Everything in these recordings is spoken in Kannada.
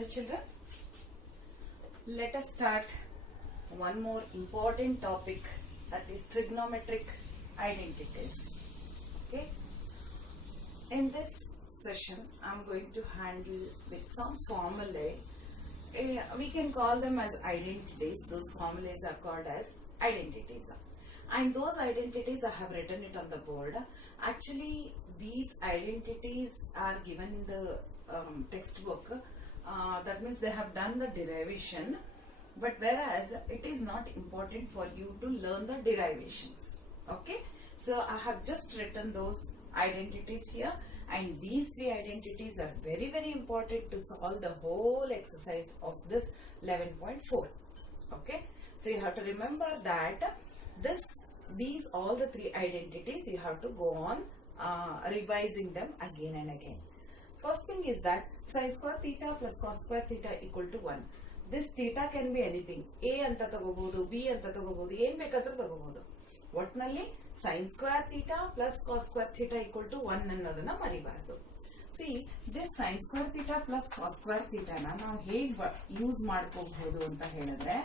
Hello children, let us start one more important topic, that is trigonometric identities. Okay, in this session I am going to handle with some formulae. We can call them as identities. Those formulas are called as identities, and those identities I have written it on the board. Actually, these identities are given in the textbook. That means they have done the derivation, but whereas it is not important for you to learn the derivations. Okay, so I have just written those identities here, and these three identities are very important to solve the whole exercise of this 11.4. Okay, so you have to remember that these all the three identities you have to go on revising them again and again. First thing is that sin square theta plus cos square theta equal to 1. This theta can be anything. A anta tagobodu, B anta tagobodu, ಏನು ಬೇಕಾದರೂ ತಗೋಬಹುದು. ಒಟ್ಟಿನಲ್ಲಿ sin square theta plus cos square theta equal to 1 ಅನ್ನೋದನ್ನ ಮರಿಬಾರದು. See, this sin square theta plus cos square theta ನ ನಾವು ಹೇಗೆ ಯೂಸ್ ಮಾಡ್ಕೋಬಹುದು ಅಂತ ಹೇಳಿದ್ರೆ,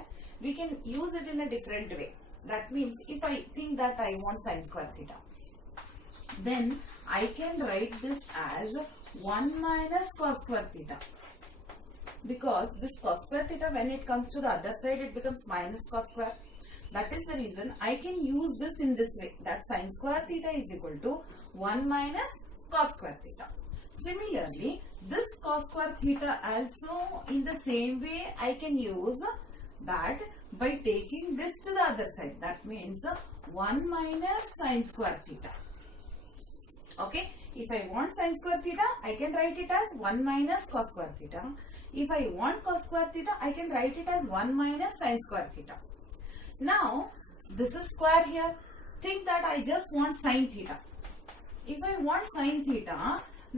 we can use it in a different way. That means if I think that I want sin square theta, then I can write this as 1 minus cos square theta, because this cos square theta, when it comes to the other side, it becomes minus cos square. That is the reason I can use this in this way, that sin square theta is equal to 1 minus cos square theta. Similarly, this cos square theta also, in the same way I can use that by taking this to the other side. That means 1 minus sin square theta. Okay, if I want sin square theta, I can write it as 1 minus cos square theta. If I want cos square theta, I can write it as 1 minus sin square theta. Now, this is square here. Think that I just want sin theta. If I want sin theta,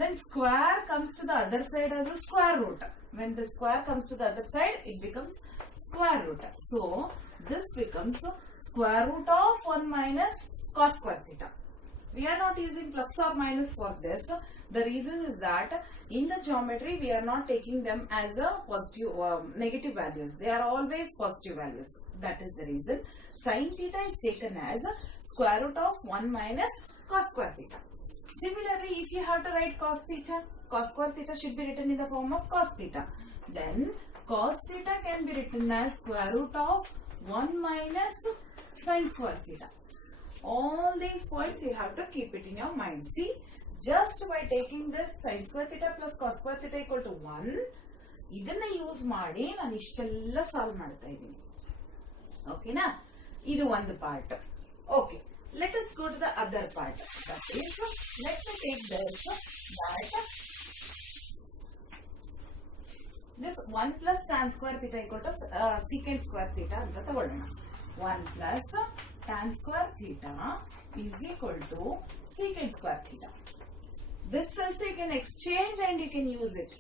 then square comes to the other side as a square root. When the square comes to the other side, it becomes square root. So, this becomes square root of 1 minus cos square theta. We are not using plus or minus for this. The reason is that in the geometry, we are not taking them as a positive negative values. They are always positive values. That is the reason. Sin theta is taken as square root of 1 minus cos square theta. Similarly, if you have to write cos theta, cos square theta should be written in the form of cos theta. Then cos theta can be written as square root of 1 minus sin square theta. All these points you have to keep it in your mind. See, just by taking this sin square theta plus cos square theta equal to 1, ಇದನ್ನ ಯೂಸ್ ಮಾಡಿ ನಾನು ಇಷ್ಟೆಲ್ಲ ಸಾಲ್ವ್ ಮಾಡ್ತಾ ಇದ್ದೀನಿ. ಓಕೆನಾ? ಇದು ಒಂದು part. Okay, let us go to the other part. That is, let me take this, this 1 plus tan square theta equal to secant square theta ಅಂತ ತಗೊಳ್ಳೋಣ. 1 plus tan square theta is equal to secant square theta. This also you can exchange and you can use it.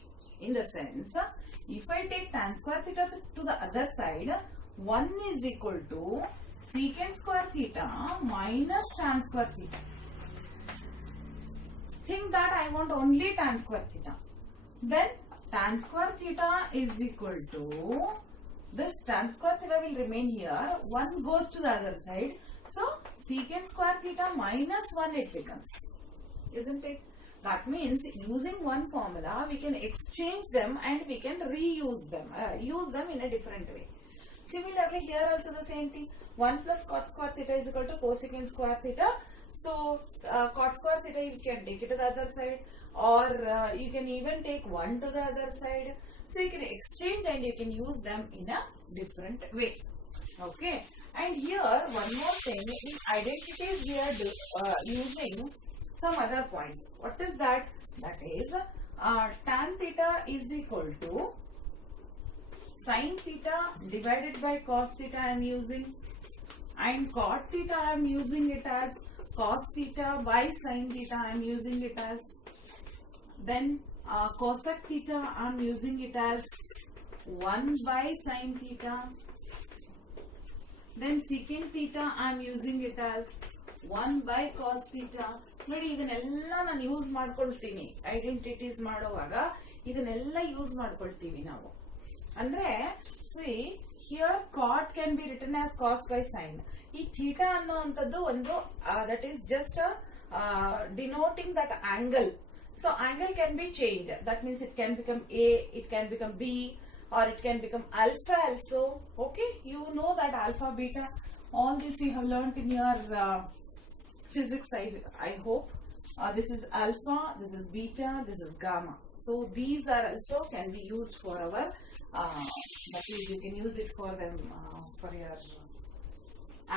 In the sense, if I take tan square theta to the other side, 1 is equal to secant square theta minus tan square theta. Think that I want only tan square theta. Then tan square theta is equal to, this tan square theta will remain here. 1 goes to the other side. So, secant square theta minus 1 it becomes. Isn't it? That means using one formula, we can exchange them and we can reuse them. Use them in a different way. Similarly, here also the same thing. 1 plus cot square theta is equal to cosecant square theta. So, cot square theta you can take it to the other side, or you can even take 1 to the other side. So, you can exchange and you can use them in a different way. Okay. And here, one more thing, in identities we are using some other points. What is that? That is, tan theta is equal to sin theta divided by cos theta I am using, and cot theta I am using it as cos theta by sin theta I am using it as, then cosec theta I am using it as 1 by sin theta, then secant theta I am using it as 1 by cos theta. ನೋಡಿ, ಇದನ್ನೆಲ್ಲ ನಾನು ಯೂಸ್ ಮಾಡ್ಕೊಳ್ತೀನಿ ಐಡೆಂಟಿಟೀಸ್ ಮಾಡುವಾಗ. ಇದನ್ನೆಲ್ಲ ಯೂಸ್ ಮಾಡ್ಕೊಳ್ತೀವಿ ನಾವು. ಅಂದ್ರೆ see here cot can be written as cos by sine. ಈ ಥೀಟಾ ಅನ್ನುವಂಥದ್ದು ಒಂದು that is just denoting that angle. So angle can be changed. That means it can become A, it can become B, or it can become alpha also. Okay, you know that alpha, beta, all this you have learnt in your physics. I hope. This is alpha, this is beta, this is gamma. So these are also can be used for our. That is, you can use it for them for your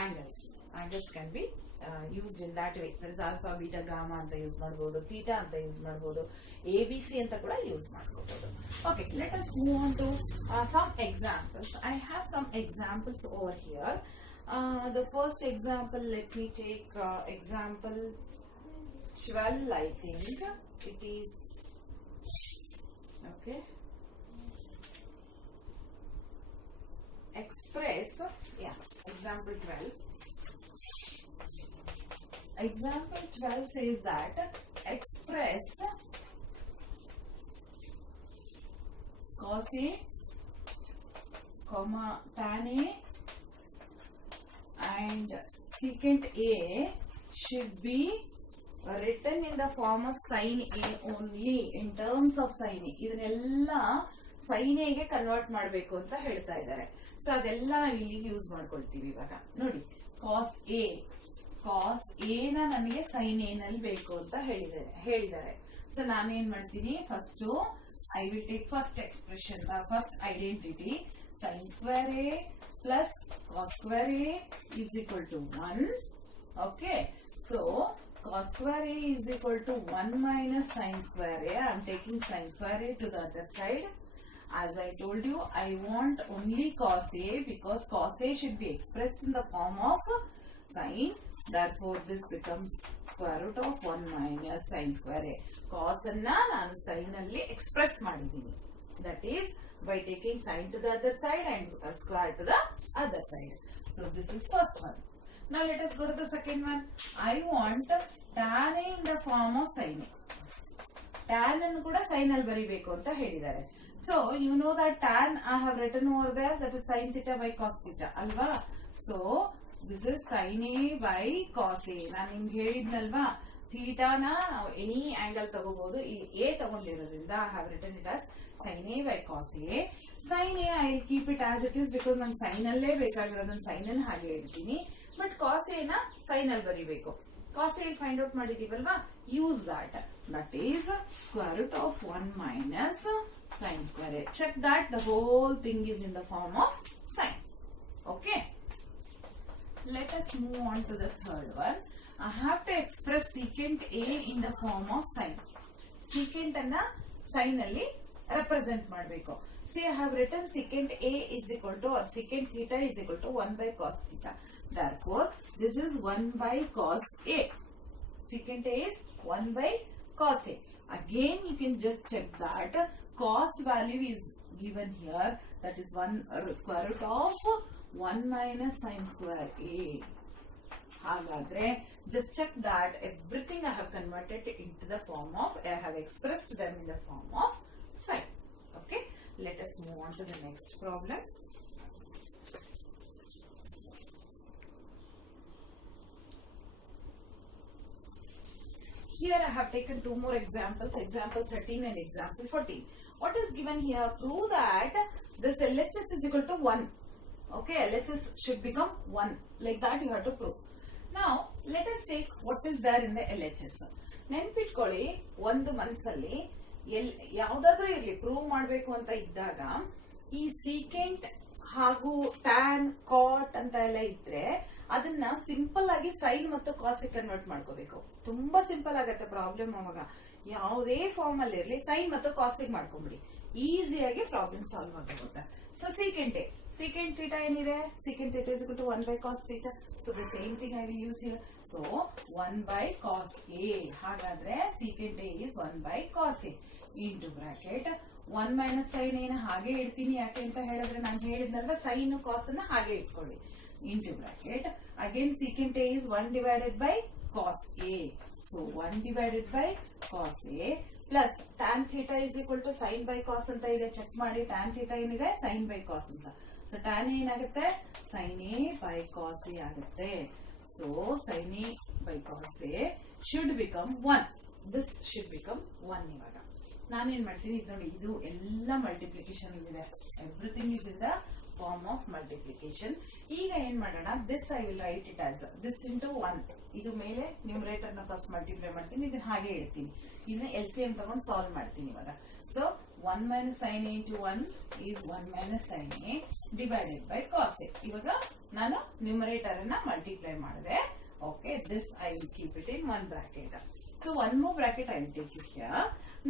angles. Angles can be used in that way. There is alpha, beta, gamma anta use ಮಾಡಬಹುದು, theta anta use ಮಾಡಬಹುದು, ABC anta kuda use ಮಾಡ್ಕೋಬಹುದು. Okay, let us move on to some examples. I have some examples over here. The first example, let me take example 12. I think it is okay. Express, yeah, example 12. Example 12 says that express cos A, tan A and secant A should be written in the form of sin A only, in terms of sin A. ಇದನ್ನೆಲ್ಲ sin A ಗೆ ಕನ್ವರ್ಟ್ ಮಾಡಬೇಕು ಅಂತ ಹೇಳ್ತಾ ಇದ್ದಾರೆ. ಸೊ ಅದೆಲ್ಲ ನಾವು ಇಲ್ಲಿ ಯೂಸ್ ಮಾಡ್ಕೊಳ್ತೀವಿ. ಇವಾಗ ನೋಡಿ, cos A ನ ನನಗೆ sin A ನಲ್ಲಿ ಬೇಕು ಅಂತ ಹೇಳಿದ್ದಾರೆ. ಸೊ ನಾನೇನ್ ಮಾಡ್ತೀನಿ, first I will take first expression, first identity, sin square A plus cos square A is equal to 1. Okay, so cos square A is equal to 1 minus sin square A. I am taking sin square A to the other side. As I told you, I want only cos A because cos A should be expressed in the form of sin. Therefore, this becomes square root of 1 minus sin square A. Cos anna nanu sin alli express madidini. That is by taking sin to the other side and square to the other side. So this is first one. Now let us go to the second one. I want tan A in the form of sin A. Tan annu kuda sin alli baribeku anta helidare. So you know that tan I have written over there, that is sin theta by cos theta alva. So this is sin A by cos A. ನಾನು ನಿಮ್ಗೆ ಹೇಳಿದ್ನಲ್ವಾ, ಥೀಟಾನ ಎನಿ ಆಂಗಲ್ ತಗೋಬಹುದು. ಇಲ್ಲಿ A ತಗೊಂಡಿರೋದ್ರಿಂದ I have written it as sin A by cos A. Sin A I will keep it as it is because ನಾನು sin ಅಲ್ಲೇ ಬೇಕಾಗಿರೋದನ್ನ sin ಅನ್ನು ಹಾಗೆ ಇಡ್ತೀನಿ. ಬಟ್ cos A ನ sin ಅಲ್ಲಿ ಬರಿಬೇಕು. cos A ಫೈಂಡ್ ಔಟ್ ಮಾಡಿದೀವಲ್ವಾ, use that. That is square root of 1 minus sin square A. Check that the whole thing is in the form of sin. Okay. Let us move on to the third one. I have to express secant A in the form of sin. Secant anna sin alli represent ಮಾಡಬೇಕು. See, I have written secant A is equal to, or secant theta is equal to 1 by cos theta. Therefore, this is 1 by cos A. Secant A is 1 by cos A. Again, you can just check that cos value is given here. That is 1 square root of 1 minus sin square A. Hagadre, just check that everything I have converted into the form of, I have expressed them in the form of sin. Okay, let us move on to the next problem. Here I have taken two more examples, example 13 and example 14. What is given here? Prove that this LHS is equal to 1. Okay, LHS should become 1. Like that you have to prove. Now, let us take what is there in the LHS. ನೆನ್ಪಿಟ್ಕೊಳ್ಳಿ, ಒಂದು ಮನಸ್ಸಲ್ಲಿ ಯಾವ್ದಾದ್ರೂ ಇರ್ಲಿ ಪ್ರೂವ್ ಮಾಡಬೇಕು ಅಂತ ಇದ್ದಾಗ ಈ ಸೀಕೆಂಟ್ ಹಾಗೂ ಟ್ಯಾನ್ ಕಾಟ್ ಅಂತ ಎಲ್ಲ ಇದ್ರೆ ಅದನ್ನ ಸಿಂಪಲ್ ಆಗಿ ಸೈನ್ ಮತ್ತು ಕಾಸ್ ಕನ್ವರ್ಟ್ ಮಾಡ್ಕೋಬೇಕು. ತುಂಬಾ ಸಿಂಪಲ್ ಆಗತ್ತೆ ಪ್ರಾಬ್ಲಮ್. ಅವಾಗ ಯಾವುದೇ ಫಾರ್ಮ್ ಅಲ್ಲಿ ಇರ್ಲಿ ಸೈನ್ ಮತ್ತು ಕಾಸಿಗೆ ಮಾಡ್ಕೊಂಡ್ಬಿಡಿ, ಈಸಿಯಾಗಿ ಪ್ರಾಬ್ಲಮ್ ಸಾಲ್ವ್ ಆಗುತ್ತೆ. ಸೊ secant theta ಏನಿದೆ, secant theta is equal to 1 by cos theta. So the same thing I will use here. So 1 by cos A. ಹಾಗಾದ್ರೆ secant A is 1 by cos A into bracket 1 minus sin A ನ ಹಾಗೆ ಇಡ್ತೀನಿ. ಯಾಕೆ ಅಂತ ಹೇಳಿದ್ರೆ ನಾನು ಹೇಳಿದ್ನಲ್ವ, ಸೈನ್ ಕಾಸ್ ಅನ್ನ ಹಾಗೆ ಇಟ್ಕೊಳ್ಳಿ. into bracket again secant A is 1 divided by cos A. So 1 divided by cos A plus tan theta is equal to sine by cos ಅಂತ ಇದೆ. ಚೆಕ್ ಮಾಡಿ. ಟ್ಯಾನ್ ಥೀಟಾ ಏನಿದೆ, ಸೈನ್ ಬೈ ಕಾಸ್ ಅಂತ. ಸೊ ಟ್ಯಾನ್ ಏನಾಗುತ್ತೆ, sine A by cos A ಆಗುತ್ತೆ. So sine A by cos A should become 1. This should become 1. ಇವಾಗ ನಾನೇನ್ ಮಾಡ್ತೀನಿ, ಇದು ನೋಡಿ, ಇದು ಎಲ್ಲ ಮಲ್ಟಿಪ್ಲಿಕೇಶನ್ ಇದೆ. Everything is in the form of multiplication. ಈಗ ಏನ್ ಮಾಡೋಣ, this I will write it as this into 1. ಇದು ಮೇಲೆ ನ್ಯೂಮರೇಟರ್ ನ ಫಸ್ಟ್ ಮಲ್ಟಿಪ್ಲೈ ಮಾಡ್ತೀನಿ, ಇದನ್ನ ಹಾಗೆ ಇಡ್ತೀನಿ. ಇದನ್ನ LCM ತಗೊಂಡು ಸಾಲ್ವ್ ಮಾಡ್ತೀನಿ ಇವಾಗ. So 1 minus sin a into 1 is 1 minus sin a divided by cos a. ಇವಾಗ ನಾನು ನ್ಯೂಮರೇಟರ್ ಅನ್ನ ಮಲ್ಟಿಪ್ಲೈ ಮಾಡಿದೆ. Okay, this I will keep it in one bracket. So one more bracket I will take it here.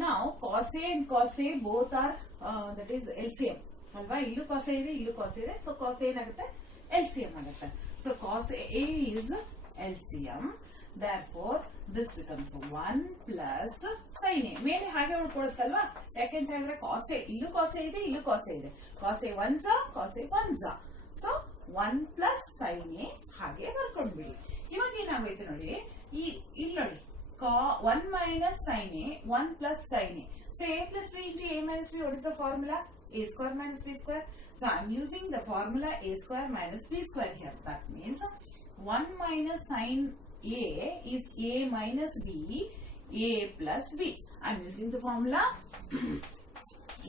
Now cos a and cos a both are that is LCM. ಅಲ್ವಾ, ಇಲ್ಲೂ cos a ಇದೆ, ಇಲ್ಲೂ cos a ಇದೆ. ಸೊ cos a ಏನಾಗುತ್ತೆ, LCM ಆಗುತ್ತೆ. So cos a is LCM. Therefore this becomes 1 plus sin a. ಮೇಲೆ ಹಾಗೆ ಉಳ್ಕೊಳುತ್ತಲ್ವಾ, ಯಾಕೆಂತ ಹೇಳಿದ್ರೆ cos a, ಇಲ್ಲೂ cos a ಇದೆ, ಇಲ್ಲೂ cos a ಇದೆ. cos a once, cos a once. So 1 plus sin a ಹಾಗೆ ಬರ್ಕೊಂಡ್ಬಿಡಿ. ಇವಾಗ ಏನಾಗೋಯ್ತು ನೋಡಿ, ಇಲ್ಲಿ ನೋಡಿ, 1 minus sin a, 1 plus sin a. So a plus b into a minus b, what is the formula? A square minus b square. So I am using the formula a square minus b square here. That means 1 minus sin a is a minus b, a plus b. I am using the formula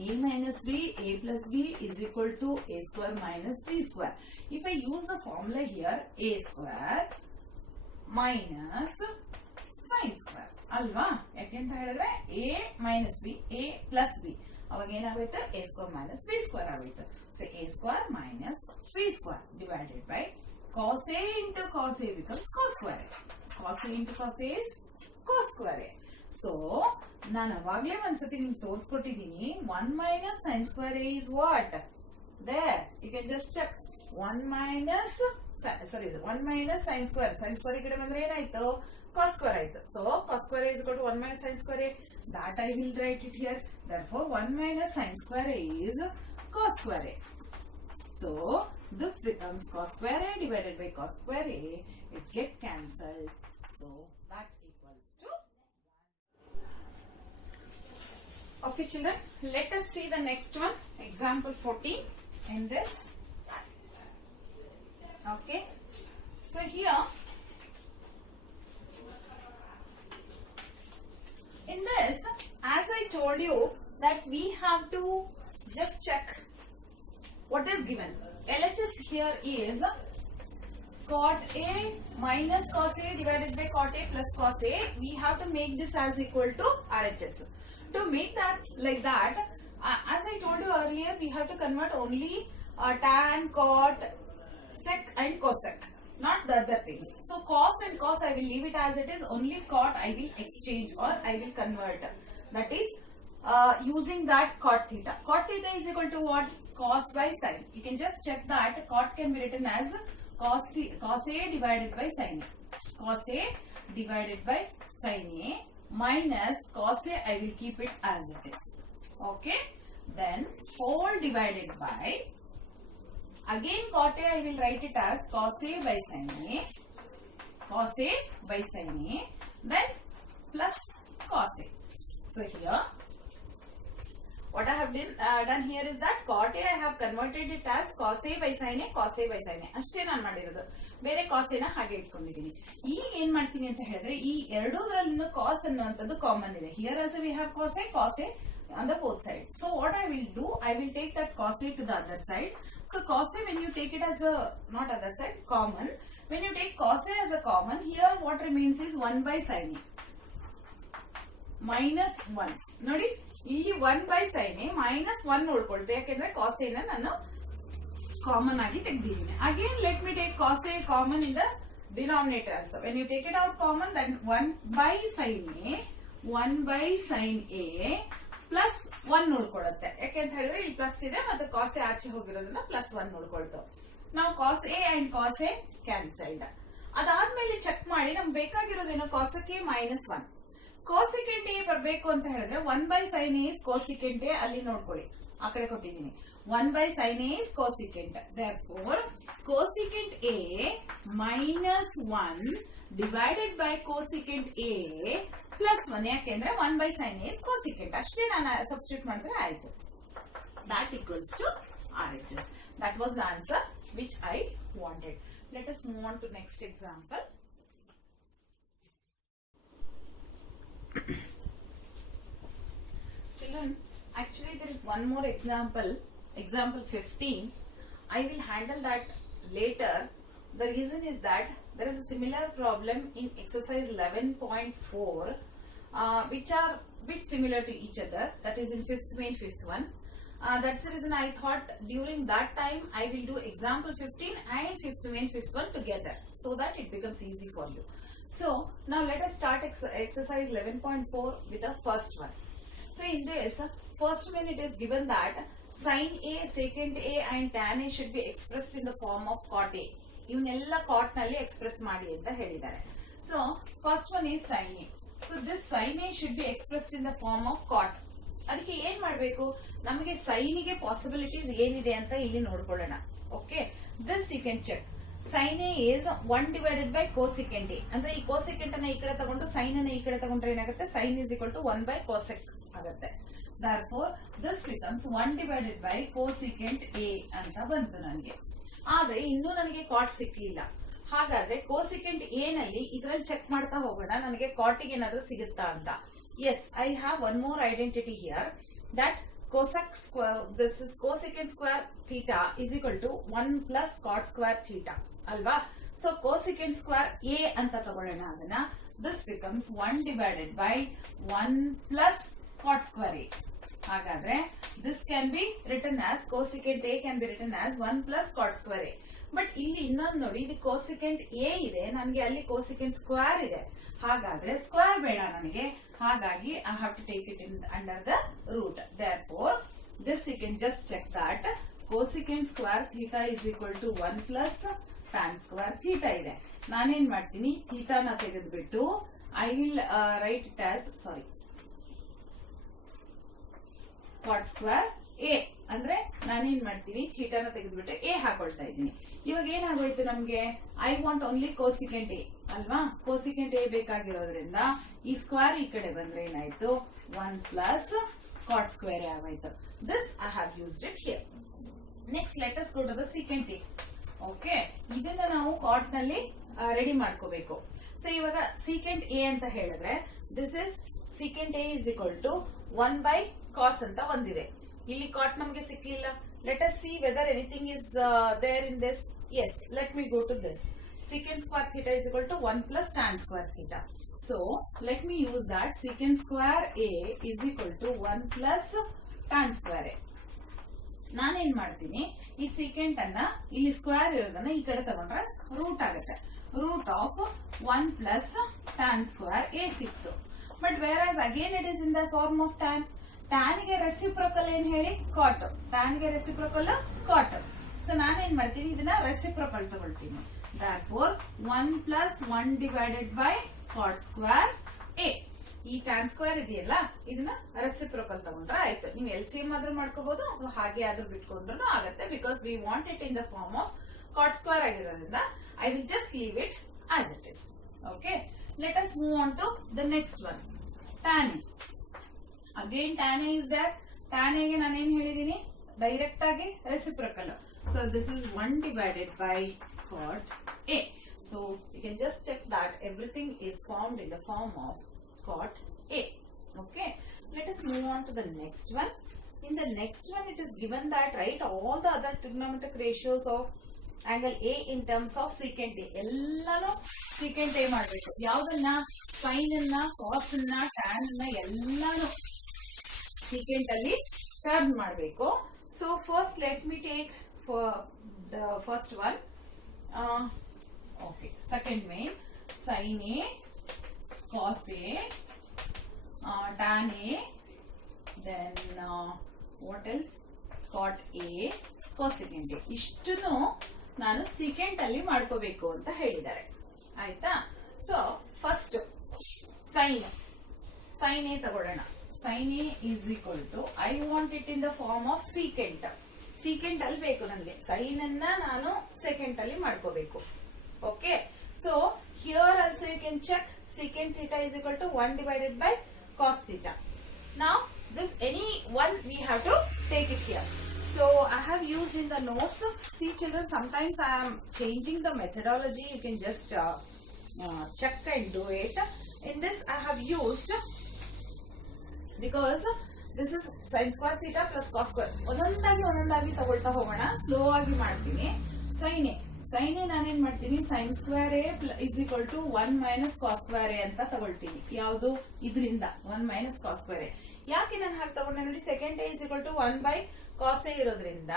a minus b, a plus b is equal to a square minus b square. If I use the formula here, a square minus sin square ಅಲ್ವಾ, ಯಾಕೆಂತ ಹೇಳಿದ್ರೆ a minus b, a plus b, ಅವಾಗ ಏನಾಗುತ್ತೆ, a square minus b square ಆಗುತ್ತೆ. So a square minus b square divided by cos a into cos a becomes cos square a. cos a into cos a is cos square a. So ನಾನು ಅವಾಗಲೇ ಒಂದ್ಸತಿ ನಿಮ್ಗೆ ತೋರಿಸ್ಕೊಟ್ಟಿದ್ದೀನಿ. 1 minus sin square a is what? There you can just check. 1 minus sin square. sin square ಈ ಕಡೆ ಬಂದ್ರೆ ಏನಾಯ್ತು, cos square ಆಯ್ತು. So cos square a is equal to 1 minus sin square a. That I will write it here. Therefore 1 minus sin square a is cos square a. So this becomes cos square a divided by cos square a. It get cancelled. So that equals to. Okay children, let us see the next one. Example 14 in this. Okay. So here in this, as I told you that we have to just check what is given. LHS here is cot A minus cos A divided by cot A plus cos A. We have to make this as equal to RHS. To make that like that, as I told you earlier, we have to convert only tan, cot, sec and cosec, not the other things. So cos and cos I will leave it as it is. Only cot I will exchange or I will convert. That is using that cot theta. Cot theta is equal to what? Cos by sin. You can just check that cot can be written as cos A divided by sin A. Cos A divided by sin A minus cos A, I will keep it as it is. Okay. Then whole divided by, again cot A I will write it as cos A by sin A. Cos A by sin A. Then plus cos A. So here what I have done here is that cot A I have converted it as cos A by sin A, cos A by sin A. ಅಷ್ಟೇ ನಾನು ಮಾಡಿರೋದು. ಬೇರೆ cos A ನ ಹಾಗೆ ಇಟ್ಕೊಂಡಿದ್ದೀನಿ. ಈಗ ಏನ್ ಮಾಡ್ತೀನಿ ಅಂತ ಹೇಳಿದ್ರೆ, ಈ ಎರಡೂದ್ರಲ್ಲೂ cos ಅನ್ನುವಂಥದ್ದು ಕಾಮನ್ ಇದೆ. Here also we have cos A on the both sides. So what I will do, I will take that cos A to the other side. So cos A, when you take it as a, not other side, common. When you take cos A as a common, here what remains is 1 by sin A. Minus 1. ನೋಡಿ, ಇಲ್ಲಿ 1 by sin A minus 1 ಉಳ್ಕೊಳ್ತೆ. ಯಾಕೆಂದ್ರೆ cos A ನ ನಾನು ಕಾಮನ್ ಆಗಿ ತೆಗೆದಿದ್ದೀನಿ. Again let me take cos A common in the denominator also. When you take it out common, then 1 by sin A plus 1 ಉಳ್ಕೊಳುತ್ತೆ. ಯಾಕೆಂತ ಹೇಳಿದ್ರೆ ಇಲ್ಲಿ ಪ್ಲಸ್ ಇದೆ ಮತ್ತೆ ಕಾಸ್ ಎ ಆಚೆ ಹೋಗಿರೋದನ್ನ ಪ್ಲಸ್ 1 ಉಳ್ಕೊಳ್ತು. ನಾವು cos A and cos A cancelled. ಅದಾದ್ಮೇಲೆ ಚೆಕ್ ಮಾಡಿ ನಮ್ಗೆ ಬೇಕಾಗಿರೋದೇನೋ ಕಾಸಕ್ಕೆ ಮೈನಸ್ 1. ಕೋಸಿಕೆಂಟ್ ಎ ಬರಬೇಕು ಅಂತ ಹೇಳಿದ್ರೆ 1 by sin A is cosecant A, ಅಲ್ಲಿ ನೋಡ್ಕೊಳ್ಳಿ. ಆ ಕಡೆ ಕೊಟ್ಟಿದ್ದೀನಿ. 1 by sin A is cosecant. Therefore, cosecant A minus 1 divided by cosecant A plus 1. ಯಾಕೆಂದ್ರೆ 1 by sin A is cosecant. ಅಷ್ಟೇ ನಾನು ಸಬ್ಸ್ಟಿಟ್ಯೂಟ್ ಮಾಡಿದ್ರೆ ಆಯ್ತು. That equals to RHS. That was the answer which I wanted. Let us move on to next example. Children, actually there is one more example, example 15. I will handle that later. The reason is that there is a similar problem in exercise 11.4 which are bit similar to each other. That is in 5th main 5th one. That's the reason I thought during that time I will do example 15 and 5th main 5th one together, so that it becomes easy for you. So now let us start exercise 11.4 with the first one. So in this first one it is given that sin A, secant A and tan A should be expressed in the form of cot A. ಇವನ್ನೆಲ್ಲ ಕಾಟ್ ನಲ್ಲಿ ಎಕ್ಸ್ಪ್ರೆಸ್ ಮಾಡಿ ಅಂತ ಹೇಳಿದ್ದಾರೆ. So first one is sin A. So this sin A should be expressed in the form of cot. ಅದಕ್ಕೆ ಏನ್ ಮಾಡ್ಬೇಕು, ನಮಗೆ ಸೈನಿಗೆ ಪಾಸಿಬಿಲಿಟೀಸ್ ಏನಿದೆ ಅಂತ ಇಲ್ಲಿ ನೋಡ್ಕೊಳ್ಳೋಣ. Okay, this you can check. sin A is 1 divided by cosecant A. ಅಂದ್ರೆ ಈ cosecant ಅನ್ನ ಈ ಕಡೆ ತಗೊಂಡು sin ಅನ್ನ ಈ ಕಡೆ ತಗೊಂಡ್ರೆ ಏನಾಗುತ್ತೆ, sin is equal to 1 by cosec ಆಗುತ್ತೆ. Therefore, this becomes 1 divided by cosecant A ಅಂತ ಬಂತು ನನಗೆ. ಆದ್ರೆ ಇನ್ನೂ ನನಗೆ ಕಾಟ್ ಸಿಕ್ಲಿಲ್ಲ. ಹಾಗಾದ್ರೆ cosecant A ನಲ್ಲಿ ಇದ್ರಲ್ಲಿ ಚೆಕ್ ಮಾಡ್ತಾ ಹೋಗೋಣ, ನನಗೆ ಕಾಟಿಗೆ ಏನಾದ್ರೂ ಸಿಗುತ್ತಾ ಅಂತ. Yes, I have one more identity here, that cosec square, this is cosecant square theta is equal to 1 plus cot square theta alva. So cosecant square A anta ತಗೊಳ್ಳೋಣ ಅದನ್ನ. This becomes 1 divided by 1 plus cot square A. ಹಾಗಾದ್ರೆ this can be written as cosecant A can be written as 1 plus cot square A. But ಇಲ್ಲಿ ಇನ್ನೊಂದು ನೋಡಿ, ಇದು cosecant A ಇದೆ, ನನಗೆ ಅಲ್ಲಿ cosecant square ಇದೆ. ಹಾಗಾದ್ರೆ ಸ್ಕ್ವೇರ್ ಬೇಡ ನನಗೆ, ಹಾಗಾಗಿ I have to take it in under the root. Therefore, this you can just check that cosecant square theta is equal to 1 plus tan square theta ಇದೆ. ನಾನೇನ್ ಮಾಡ್ತೀನಿ, ಥೀಟಾನ ತೆಗೆದ್ಬಿಟ್ಟು I will write it as, sorry, cot square A. ಅಂದ್ರೆ ನಾನೇನ್ ಮಾಡ್ತೀನಿ, ಥೀಟಾನ ತೆಗೆದ್ಬಿಟ್ಟು A ಹಾಕೊಳ್ತಾ ಇದ್ದೀನಿ. ಇವಾಗ ಏನಾಗೋಯ್ತು ನಮ್ಗೆ, I want only cosecant A ಅಲ್ವಾ. cosecant A ಬೇಕಾಗಿರೋದ್ರಿಂದ ಈ ಸ್ಕ್ವೇರ್ ಈ ಕಡೆ ಬಂದ್ರೆ ಏನಾಯ್ತು, 1 plus cot square A ಆಗೋಯ್ತು. This I have used it here. Next let us go to the secant A. Okay, ಇದನ್ನ ನಾವು ಕಾಟ್ ನಲ್ಲಿ ರೆಡಿ ಮಾಡ್ಕೋಬೇಕು. ಸೊ ಇವಾಗ secant A ಅಂತ ಹೇಳಿದ್ರೆ this is secant A is equal to 1 by cos ಅಂತ ಒಂದಿದೆ. ಇಲ್ಲಿ ಕಾಟ್ ನಮಗೆ ಸಿಕ್ಲಿಲ್ಲ. Let us see whether anything is there in this. Yes, let me go to this. Secant square theta is equal to 1 plus tan square theta. So, let me use that. Secant square A is equal to 1 plus tan square A. ನಾನೇನ್ ಮಾಡ್ತೀನಿ, ಈ secant ಅನ್ನ ಇಲ್ಲಿ ಸ್ಕ್ವೇರ್ ಇರೋದನ್ನ ಈ ಕಡೆ ತಗೊಂಡ್ರೆ ರೂಟ್ ಆಗುತ್ತೆ. Root of 1 plus tan square A ಸಿಕ್ತು. But whereas again it is in the form of tan. tan ಗೆ ರೆಸಿಪ್ರೋಕಲ್ ಏನ್ ಹೇಳಿ, ಕಾಟ್. tan ಗೆ ರೆಸಿಪ್ರೋಕಲ್ ಕಾಟ್. ಸೊ ನಾನೇನ್ ಮಾಡ್ತೀನಿ, ಇದನ್ನ ರೆಸಿಪ್ರೋಕಲ್ ತಗೊಳ್ತೀನಿ. Therefore 1 plus 1 divided by cot square A. ಈ tan square ಇದೆಯಲ್ಲ, ಇದನ್ನ ರೆಸಿಪ್ರೋಕಲ್ ತಗೊಂಡ್ರೆ ಆಯ್ತು. ನೀವು LCM ಆದ್ರೂ ಮಾಡ್ಕೋಬಹುದು ಅಥವಾ ಹಾಗೆ ಆದ್ರೂ ಬಿಟ್ಕೊಂಡ್ರು ಆಗುತ್ತೆ. Because we want it in the form of cot square ಆಗಿರೋದ್ರಿಂದ I will just leave it as it is. Okay, let us move on to the next one, tan A. Again tan A is there. tan A ಗೆ ನಾನೇನ್ ಹೇಳಿದೀನಿ, ಡೈರೆಕ್ಟ್ ಆಗಿ reciprocal. So this is 1 divided by cot A. So you can just check that everything is formed in the form of cot A. Okay, let us move on to the next one. In the next one it is given that write all the other trigonometric ratios of angle A in terms of secant A. ಎಲ್ಲಾನು secant A ಮಾಡಬೇಕು. ಯಾವುದನ್ನ, sin ಅನ್ನ, cos ಅನ್ನ, tan ಅನ್ನ ಎಲ್ಲಾನು secant ಅಲ್ಲಿ ಟರ್ನ್ ಮಾಡಬೇಕು. So first let me take for the first one. Okay, second main, sin A, cos A, tan A, then what else, cot A, cosecant A. ಇಷ್ಟನ್ನು ನಾನು secant ಅಲ್ಲಿ ಮಾಡ್ಕೋಬೇಕು ಅಂತ ಹೇಳಿದ್ದಾರೆ. ಆಯ್ತಾ? So first sin. sin a ತಗೊಳ್ಳೋಣ. sin a is equal to, I want it in the form of secant. secant ಅಲ್ಲಿ ಬೇಕು ನನಗೆ, sin ಅನ್ನ ನಾನು secant ಅಲ್ಲಿ ಮಾಡ್ಕೋಬೇಕು. Okay, so here also you can check secant theta is equal to 1 divided by cos theta. Now this any one we have to take it here. So I have used in the notes. See children, sometimes I am changing the methodology. You can just check and do it. In this I have used, because this is sin square theta plus cos square. ಒಂದೊಂದಾಗಿ ತಗೊಳ್ತಾ ಹೋಗೋಣ, ಸ್ಲೋ ಆಗಿ ಮಾಡ್ತೀನಿ. sin a ನಾನೇನ್ ಮಾಡ್ತೀನಿ, sin square a is equal to 1 minus cos square a ಅಂತ ತಗೊಳ್ತೀನಿ. ಯಾವುದು ಇದರಿಂದ 1 minus cos square a. ಯಾಕೆ ನಾನು ಹಾಗೆ ತಗೊಂಡೆ ನೋಡಿ, secant a is equal to 1 by cos a ಇರೋದ್ರಿಂದ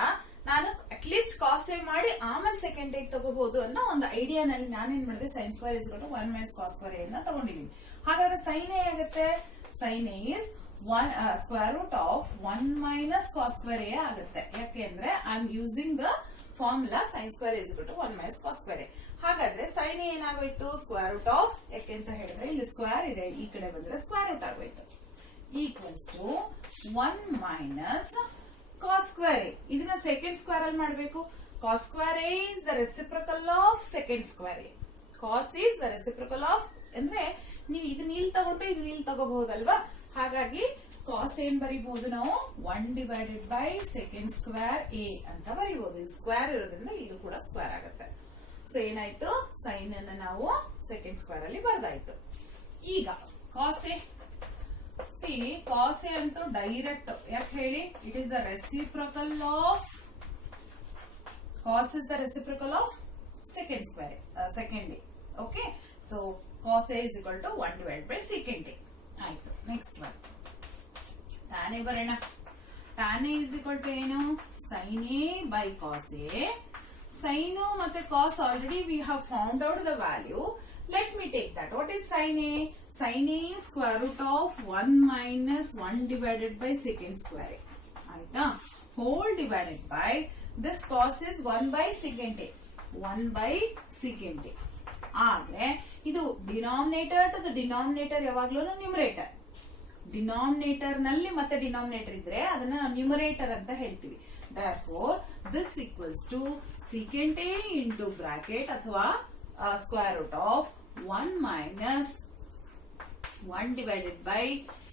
ನಾನು ಅಟ್ ಲೀಸ್ಟ್ cos a ಮಾಡಿ ಆಮೇಲೆ secant a ತಗೋಬಹುದು ಅನ್ನೋ ಒಂದು ಐಡಿಯಾನಲ್ಲಿ ನಾನೇನ್ ಮಾಡಿದೆ, sin square is equal to 1 minus cos square a ಅಂತ ತಗೊಂಡಿದ್ದೀನಿ. ಹಾಗಾದ್ರೆ sin a ಆಗುತ್ತೆ, sin a is square root of 1 minus cos square a ಆಗುತ್ತೆ. ಯಾಕೆಂದ್ರೆ I am using the formula sin square is equal to 1 minus cos square a. ಹಾಗಾದ್ರೆ sin a ಏನಾಗೋಯ್ತು, ಸ್ಕ್ವೇರ್ ರೂಟ್ ಆಫ್, ಯಾಕೆಂತ ಹೇಳಿದ್ರೆ ಇಲ್ಲಿ ಸ್ಕ್ವೇರ್ ಇದೆ, ಈ ಕಡೆ ಬಂದ್ರೆ ಸ್ಕ್ವೇರ್ ರೂಟ್ ಆಗೋಯ್ತು, equals to 1 minus cos square a. ಇದನ್ನ ಸೆಕೆಂಡ್ ಸ್ಕ್ವೇರ್ ಅಲ್ಲಿ ಮಾಡಬೇಕು. cos square a is the reciprocal of secant square a. cos is the reciprocal of, ಅಂದ್ರೆ ನೀವು ಇದನ್ನ ಇಲ್ಲಿ ತಗೊಂಡು ಇದನ್ನ ಇಲ್ಲಿ ತಗೋಬಹುದಲ್ವಾ. ಹಾಗಾಗಿ cos ಏನ್ ಬರೀಬಹುದು ನಾವು, 1 divided by secant square a ಅಂತ ಬರೀಬಹುದು. ಇದು ಸ್ಕ್ವೇರ್ ಇರೋದ್ರಿಂದ ಇದು ಕೂಡ ಸ್ಕ್ವೇರ್ ಆಗುತ್ತೆ. ಸೊ ಏನಾಯ್ತು, ಸೈನ್ ಅನ್ನ ನಾವು ಸೆಕೆಂಡ್ ಸ್ಕ್ವೇರ್ ಅಲ್ಲಿ ಬರ್ದಾಯ್ತು. ಈಗ cos a, cos a ಅಂತೂ ಡೈರೆಕ್ಟ್, ಯಾಕೆ ಹೇಳಿ, it is the ರೆಸಿಪ್ರಕಲ್ of, cos is the reciprocal of secant square secant a. Okay, so cos a is equal to 1 divided by secant a ಆಯ್ತು. ನೆಕ್ಸ್ಟ್ ಒನ್ tan a ಬರೋಣ. tan a is equal to ಏನು, sin a by cos a. sin ಮತ್ತೆ cos already we have found out the value. Let me take that. What is sin a? Sin a is square root of 1 minus 1 divided by secant square a. ಆಯ್ತಾ, whole divided by this cos is 1 by secant a. 1 by secant a. ಆದ್ರೆ ಇದು ಡಿನಾಮಿನೇಟರ್ ಟು ದ ಡಿನಾಮಿನೇಟರ್ ಯಾವಾಗ್ಲೂ ನ್ಯೂಮರೇಟರ್. ಡಿನಾಮಿನೇಟರ್ ನಲ್ಲಿ ಮತ್ತೆ ಡಿನಾಮಿನೇಟರ್ ಇದ್ರೆ ಅದನ್ನ ನಾವು ನ್ಯೂಮರೇಟರ್ ಅಂತ ಹೇಳ್ತೀವಿ. therefore this equals to secant a into bracket ಅಥವಾ square root of 1 minus 1 divided by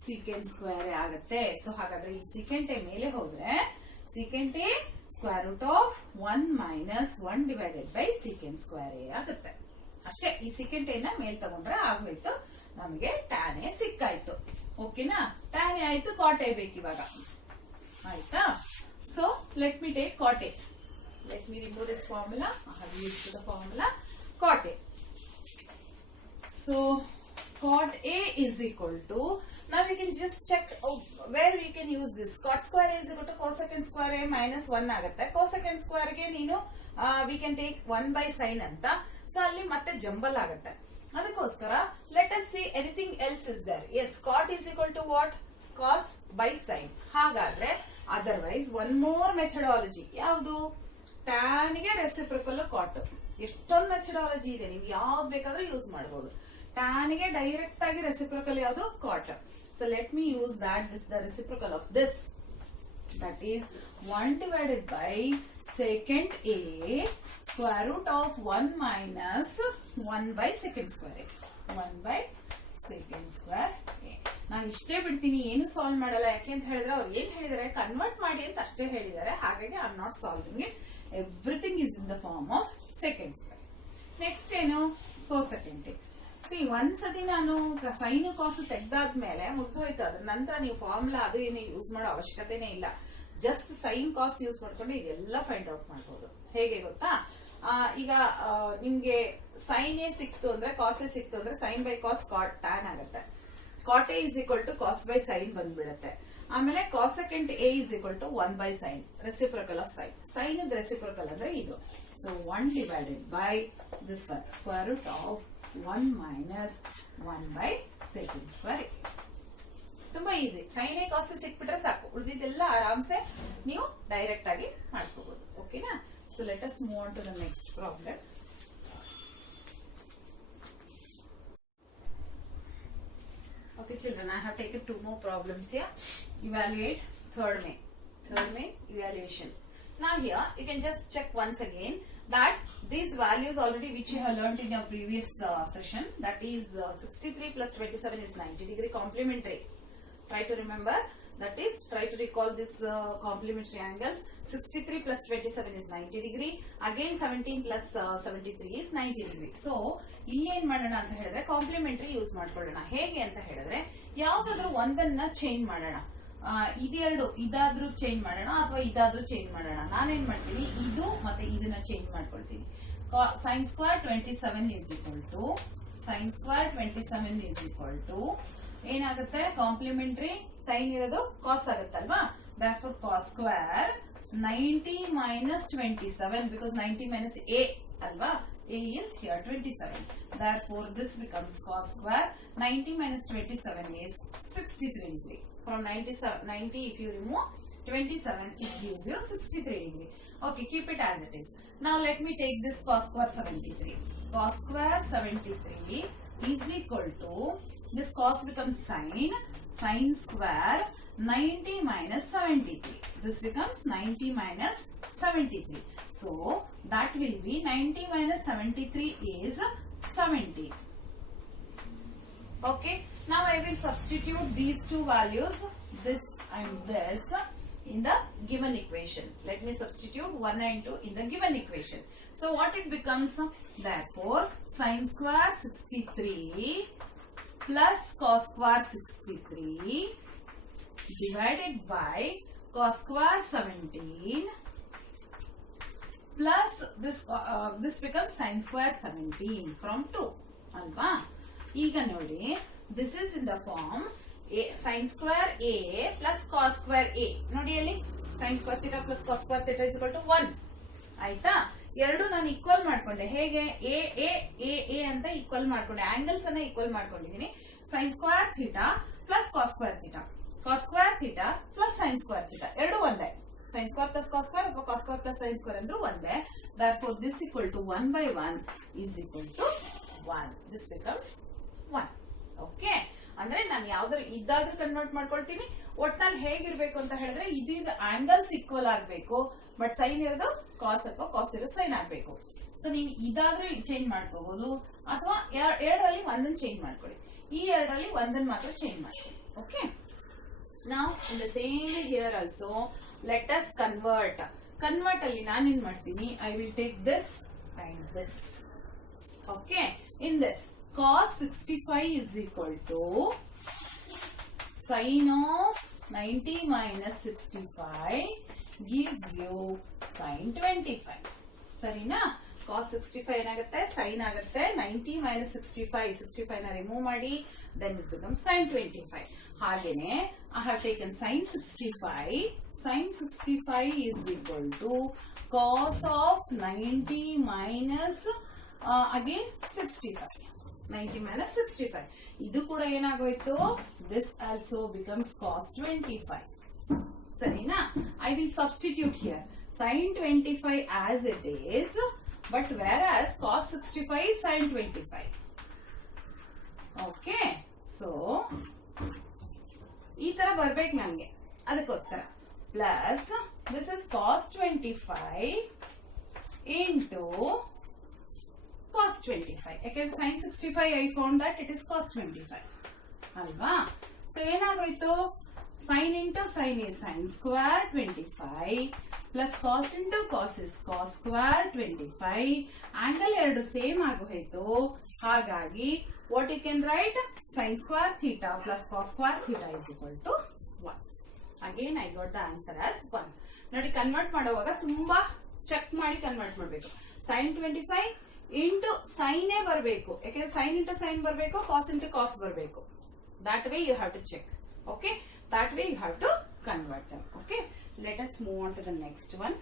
secant square ಆಗುತ್ತೆ. ಸೊ ಹಾಗಾದ್ರೆ ಈ secant a ಮೇಲೆ ಹೋದ್ರೆ secant a square root of 1 minus 1 divided by secant square a ಆಗುತ್ತೆ. ಅಷ್ಟೇ, ಈ secant a ನ ಮೇಲ್ ತಗೊಂಡ್ರೆ ಆಗೋಯ್ತು, ನಮಗೆ tan a ಸಿಕ್ಕಾಯ್ತು. ಓಕೆನಾ, tan a ಆಯ್ತು, cot a ಬೇಕು ಇವಾಗ. ಆಯ್ತಾ, so let me take cot a. Let me remove this formula. I have used the formula cot a. So cot a is equal to, now we can just check where we can use this. Cot square a is equal to cosecant square a minus 1 ಆಗುತ್ತೆ. cosecant square ಗೆ ನೀನು we can take 1 by sin ಅಂತ. ಸೊ ಅಲ್ಲಿ ಮತ್ತೆ ಜಂಬಲ್ ಆಗುತ್ತೆ. ಅದಕ್ಕೋಸ್ಕರ let us see anything else is there. Yes, cot is equal to what, cos by sin. ಹಾಗಾದ್ರೆ ಅದರ್ವೈಸ್ ಒನ್ ಮೋರ್ ಮೆಥಡಾಲಜಿ, ಯಾವುದು, tan ಗೆ ರೆಸಿಪ್ರಿಕಲ್ cot. ಎಷ್ಟೊಂದು ಮೆಥಡಾಲಜಿ ಇದೆ, ನೀವು ಯಾವ್ದು ಬೇಕಾದ್ರೂ ಯೂಸ್ ಮಾಡಬಹುದು. tan ಗೆ ಡೈರೆಕ್ಟ್ ಆಗಿ ರೆಸಿಪ್ರಿಕಲ್ ಯಾವುದು, cot. So let me use that. This the reciprocal of this, that is 1 divided by secant a square root of 1 minus 1 by secant square a. 1 by secant square a. ನಾನು ಇಷ್ಟೇ ಬಿಡ್ತೀನಿ, ಏನು ಸಾಲ್ವ್ ಮಾಡಲ್ಲ. ಯಾಕೆ ಅಂತ ಹೇಳಿದ್ರೆ ಅವ್ರು ಏನ್ ಹೇಳಿದಾರೆ, ಕನ್ವರ್ಟ್ ಮಾಡಿ ಅಂತ ಅಷ್ಟೇ ಹೇಳಿದ್ದಾರೆ. ಹಾಗಾಗಿ I am not solving it. Everything is in the form of secant square. Next ಏನು, cosecant a. ಒಂದ್ಸತಿ ನಾನು ಸೈನ್ ಕಾಸ್ ತೆಗ್ದಾದ್ಮೇಲೆ ಮುಗ್ದೋಯ್ತು. ಅದ್ರ ನಂತರ ನೀವು ಫಾರ್ಮುಲಾ ಅದು ಏನು ಯೂಸ್ ಮಾಡೋ ಅವಶ್ಯಕತೆನೇ ಇಲ್ಲ. ಜಸ್ಟ್ ಸೈನ್ ಕಾಸ್ ಯೂಸ್ ಮಾಡ್ಕೊಂಡು ಇದೆಲ್ಲ ಫೈಂಡ್ ಔಟ್ ಮಾಡಬಹುದು. ಹೇಗೆ ಗೊತ್ತಾ, ಈಗ ನಿಮ್ಗೆ ಸೈನ್ ಎ ಸಿಕ್ತು ಅಂದ್ರೆ, ಕಾಸ್ ಎ ಸಿಕ್ತು ಅಂದ್ರೆ sine by cos cot tan ಆಗುತ್ತೆ. Cot A is equal to cos by sine ಬಂದ್ಬಿಡುತ್ತೆ. ಆಮೇಲೆ cosecant a is equal to 1 by sin, reciprocal of sin. sin is reciprocal ಅಂದ್ರೆ ಇದು. So 1 divided by this one, square root of 1 minus 1 by secant square. ತುಂಬಾ easy. sin a cos a ಸಿಕ್ಬಿಟ್ರೆ ಸಾಕು, ಉಳಿದಿದ್ದೆಲ್ಲ ಆರಾಮ್ಸೆ ನೀವು ಡೈರೆಕ್ಟ್ ಆಗಿ ಮಾಡ್ಕೋಬಹುದು. ಓಕೆನಾ, so let us move on to the next problem. Okay, children, I have taken 2 more problems here. Evaluate third main evaluation. Now here you can just check once again that these values already which you have learnt in your previous session, that is 63 plus 27 is 90 degree complementary. Try to remember, that is, try to recall this complementary angles. 63 plus 27 is 90 degree. Again 17 plus 73 is 90 degree. So ಇಲ್ಲಿ ಏನ್ ಮಾಡೋಣ ಅಂತ ಹೇಳಿದ್ರೆ ಕಾಂಪ್ಲಿಮೆಂಟರಿ ಯೂಸ್ ಮಾಡ್ಕೊಳ್ಳೋಣ. ಹೇಗೆ ಅಂತ ಹೇಳಿದ್ರೆ ಯಾವ್ದಾದ್ರು ಒಂದನ್ನ ಚೇಂಜ್ ಮಾಡೋಣ. ಇದೆರಡು ಇದಾದ್ರೂ ಚೇಂಜ್ ಮಾಡೋಣ ಅಥವಾ ಇದಾದ್ರೂ ಚೇಂಜ್ ಮಾಡೋಣ. ನಾನೇನ್ ಮಾಡ್ತೀನಿ, ಇದು ಮತ್ತೆ ಇದನ್ನ ಚೇಂಜ್ ಮಾಡ್ಕೊಳ್ತೀನಿ. sin square 27 is equal to sin square 27 is equal to ಏನಾಗುತ್ತೆ, ಕಾಂಪ್ಲಿಮೆಂಟರಿ ಸೈನ್ ಇರೋದು ಕಾಸ್ ಆಗುತ್ತಲ್ವಾ. therefore cos square 90 minus 27 because 90 minus a alva, a is here 27. Therefore this becomes cos square 90 minus 27 is 63 degree. From 90 if you remove 27 it gives you 63 degree. Okay, keep it as it is. Now let me take this cos square 73. Cos square 73 is equal to, this cos becomes sin square 90 minus 73. This becomes 90 minus 73. So that will be 90 minus 73 is 70. Okay, now I will substitute these two values, this and this, in the given equation. Let me substitute 1 and 2 in the given equation. So what it becomes, therefore sin square 63 plus cos square 63 divided by cos square 17 plus this becomes sin square 17 from 2 alva. ಈಗ ನೋಡಿ, this is in the form sin square a plus cos square a. ನೋಡಿ ಅಲ್ಲಿ sin square theta plus cos square theta is equal to 1. ಆಯ್ತಾ, ಎರಡು ನಾನು ಈಕ್ವಲ್ ಮಾಡ್ಕೊಂಡೆ. ಹೇಗೆ, ಎ ಎ ಎ ಎ ಅಂತ ಈಕ್ವಲ್ ಮಾಡ್ಕೊಂಡೆ, ಆಂಗಲ್ಸ್ ಅನ್ನ equal ಮಾಡ್ಕೊಂಡಿದೀನಿ. sin square theta plus cos square theta, cos square theta plus sin square theta ಎರಡು ಒಂದೇ. sin square plus cos square ಅಥವಾ cos square plus sin square ಅಂದ್ರೂ ಒಂದೇ. therefore this equal to 1 by 1 is equal to 1. this becomes 1. Okay, ಅಂದ್ರೆ ನಾನು ಯಾವ್ದಾದ್ರು ಇದ್ದಾದ್ರೂ ಕನ್ವರ್ಟ್ ಮಾಡ್ಕೊಳ್ತೀನಿ. ಒಟ್ನಲ್ಲಿ ಹೇಗಿರ್ಬೇಕು ಅಂತ ಹೇಳಿದ್ರೆ ಇದು ಆಂಗಲ್ಸ್ ಈಕ್ವಲ್ ಆಗ್ಬೇಕು, ಬಟ್ ಸೈನ್ ಇರೋದು ಕಾಸ್ ಅಥವಾ ಕಾಸ್ ಇರೋದು ಸೈನ್ ಆಗ್ಬೇಕು. ಸೊ ನೀವು ಇದಾದ್ರೂ ಚೇಂಜ್ ಮಾಡ್ಕೋಬಹುದು ಅಥವಾ ಎರಡರಲ್ಲಿ ಒಂದನ್ನು ಚೇಂಜ್ ಮಾಡ್ಕೊಳ್ಳಿ. ಈ ಎರಡರಲ್ಲಿ ಒಂದನ್ನು ಮಾತ್ರ ಚೇಂಜ್ ಮಾಡ್ಕೊಳ್ಳಿ. ಓಕೆ, ನಾವು in the same here also let us convert. Convert ಅಲ್ಲಿ ನಾನು ಏನ್ ಮಾಡ್ತೀನಿ, I will take this and this. Okay, in this cos 65 is equal to sin of 90 minus 65 gives you sin 25. ಸರಿನಾ, cos 65 ಏನಾಗುತ್ತೆ, sin ಆಗುತ್ತೆ. 90 minus 65 ನ ರಿಮೂವ್ ಮಾಡಿ, then it becomes sin 25. ಹಾಗೇನೆ I have taken sin 65. sin 65 is equal to cos of 90 minus again 65. 90 minus 65. ಇದು ಕೂಡ ಏನಾಗೋಯ್ತು, this also becomes cos 25. ಸರಿನಾ, I will substitute here sin 25 as it is, but whereas cos 65 is sin 25. Okay, so ಈ ತರ ಬರ್ಬೇಕು ನನಗೆ, ಅದಕ್ಕೋಸ್ಕರ plus this is cos 25 into cos 25. ಯಾಕಂದ್ರೆ sin 65 I found that it is cos 25 ಅಲ್ವಾ. ಸೊ ಏನಾಗೋಯ್ತು, sin into sin is sin square 25 plus cos into cos is cos square 25. Angle ಎರಡು ಸೇಮ್ ಆಗೋಯ್ತು. ಹಾಗಾಗಿ what you can write, sin square theta plus cos square theta is equal to 1. Again I got the answer as 1. ನೋಡಿ, ಕನ್ವರ್ಟ್ ಮಾಡುವಾಗ ತುಂಬಾ ಚೆಕ್ ಮಾಡಿ ಕನ್ವರ್ಟ್ ಮಾಡಬೇಕು. sin 25 ಇಂಟು ಸೈನೇ ಬರಬೇಕು, ಯಾಕಂದ್ರೆ ಸೈನ್ ಇಂಟು ಸೈನ್ ಬರಬೇಕು, ಕಾಸ್ ಇಂಟು ಕಾಸ್ ಬರಬೇಕು. that way you have to check. okay, that way you have to convert them. okay, let us move on to the next one.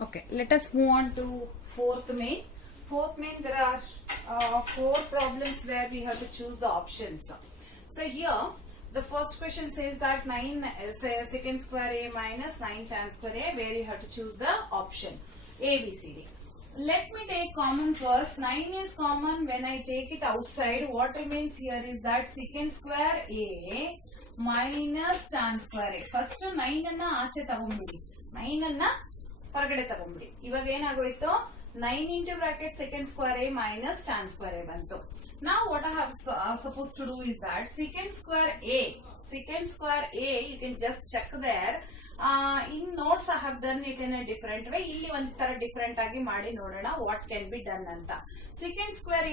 okay, let us move on to fourth main. There are 4 problems where we have to choose the options. So here the first question says that 9 secant square a minus 9 tan square a, where you have to choose the option A, B, C, D. let me take common first. 9 is common. When I take it outside, what remains here is that secant square a minus tan square a. First 9 ಅನ್ನ ಆಚೆ ತಗೊಂಡ್ಬಿಡಿ, 9 ಅನ್ನ ಹೊರಗಡೆ ತಗೊಂಡ್ಬಿಡಿ. ಇವಾಗ ಏನಾಗೋಯ್ತು, 9 into bracket secant square a minus tan square a ಬಂತು. Now what I have supposed to do is that secant square a, you can just check there. In notes I have done it in a different way. ಇಲ್ಲಿ ಒಂಥರ ಡಿಫರೆಂಟ್ ಆಗಿ ಮಾಡಿ ನೋಡೋಣ ವಾಟ್ ಕ್ಯಾನ್ ಬಿ ಡನ್ ಅಂತ. ಸೆಕೆಂಡ್ ಸ್ಕ್ವೇರ್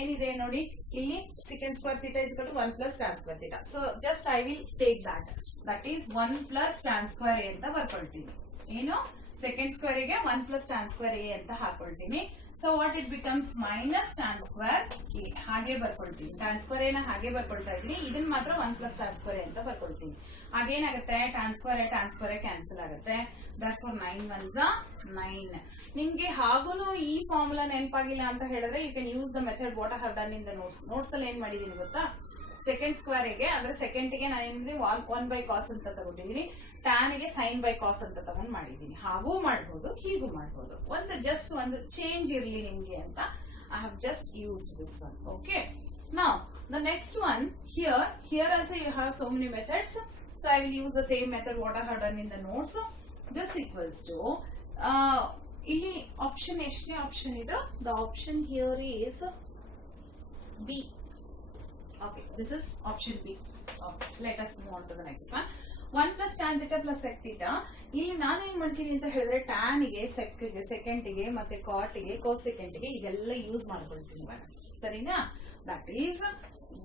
ಏನಿದೆ ನೋಡಿ, ಇಲ್ಲಿ secant square theta is equal to 1 plus tan square theta. So just I will take that is 1 plus tan square A ಅಂತ ಬರ್ಕೊಳ್ತೀನಿ. ಏನು, ಸೆಕೆಂಡ್ ಸ್ಕ್ವೇರ್ ಗೆ 1 ಪ್ಲಸ್ tan ಸ್ಕ್ವೇರ್ ಎ ಅಂತ ಹಾಕೊಳ್ತೀನಿ. So what it becomes minus tan square A ಹಾಗೆ ಬರ್ಕೊಳ್ತೀನಿ. tan ಸ್ಕ್ವೇರ್ ಎನ ಹಾಗೆ ಬರ್ಕೊಳ್ತಾ ಇದೀನಿ, ಇದನ್ನ ಮಾತ್ರ 1 ಪ್ಲಸ್ tan ಸ್ಕ್ವೇರ್ ಎ ಅಂತ ಬರ್ಕೊಳ್ತೀನಿ. ಆಗೇನಾಗುತ್ತೆ, tan ಸ್ಕ್ವೇರ್ ಕ್ಯಾನ್ಸಲ್ ಆಗುತ್ತೆ. therefore 9 ones are 9. ನಿಮ್ಗೆ ಹಾಗೂನು ಈ ಫಾರ್ಮುಲಾ ನೆನಪಾಗಿಲ್ಲ ಅಂತ ಹೇಳಿದ್ರೆ you can use the method what I have done in the notes ಅಲ್ಲಿ ಏನ್ ಮಾಡಿದೀನಿ ಗೊತ್ತಾ, ಸೆಕೆಂಡ್ ಸ್ಕ್ವೇರ್ ಗೆ ಅಂದ್ರೆ ಸೆಕೆಂಡ್ ಗೆ ನಾನು ಏನಿದೆ 1 ಬೈ ಕಾಸ್ ಅಂತ ತಗೊಂಡಿದ್ದೀನಿ, ಟ್ಯಾನ್ ಗೆ ಸೈನ್ ಬೈ ಕಾಸ್ ಅಂತ ತಗೊಂಡ್ ಮಾಡಿದೀನಿ. ಹಾಗೂ ಮಾಡಬಹುದು, ಹೀಗೂ ಮಾಡಬಹುದು. ಒಂದು ಚೇಂಜ್ ಇರ್ಲಿ ನಿಮ್ಗೆ ಅಂತ I have just used this one. Okay, now the next one here also you have so many methods. So I will use the same method what I have done in the notes. This equals to ಇಲ್ಲಿ ಆಪ್ಷನ್ ಎಷ್ಟನೇ ಆಪ್ಷನ್ ಇದು, the option here is B. Okay, this is option B. Okay, let us move on to the next one. 1 plus tan theta plus sec theta. ಇಲ್ಲಿ ನಾನು ಏನ್ ಮಾಡ್ತೀನಿ ಅಂತ ಹೇಳಿದ್ರೆ tan ಗೆ sec ಗೆ secant ಗೆ ಮತ್ತೆ cot ಗೆ cosecant ಗೆ ಇದೆಲ್ಲ ಯೂಸ್ ಮಾಡ್ಕೊಳ್ತೀನಿ ಇವಾಗ. ಸರಿನಾ? That is